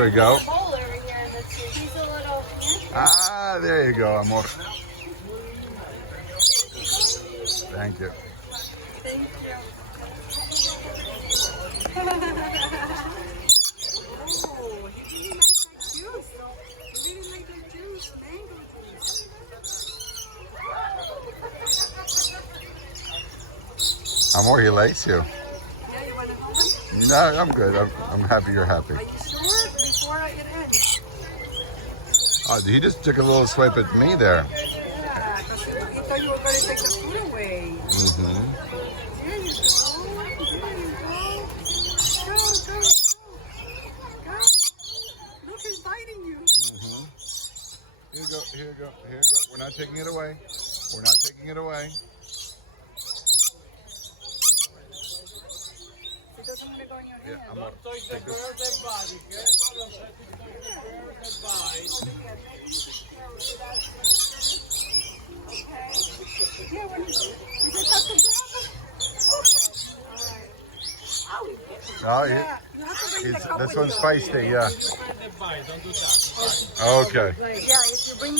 There we go. Bowl over here. He's a little. Ah, there you go, amor. Thank you. Thank you. Oh, he really likes that juice. He really likes that juice, mango juice. Amor, he likes you. Yeah, you want to help him? No, I'm good. I'm happy you're happy. Are you sure? Before it ends. Oh, he just took a little swipe at me there. Yeah, because he thought you were going to take the food away. Mm-hmm. There you go. There you go. Go, go, go. Go. Look, he's biting you. Mm-hmm. Here you go, here you go, here you go. We're not taking it away. We're not taking it away. He doesn't want to go in your hand. Yeah, amor. Don't touch the Take this. birthday body. Careful, don't touch the birthday body. Yeah, when you just have to grab it. Oh, Yeah, you have to bring the cup this with one's you. feisty, yeah. Birthday body, don't do that. Okay. Yeah, if you bring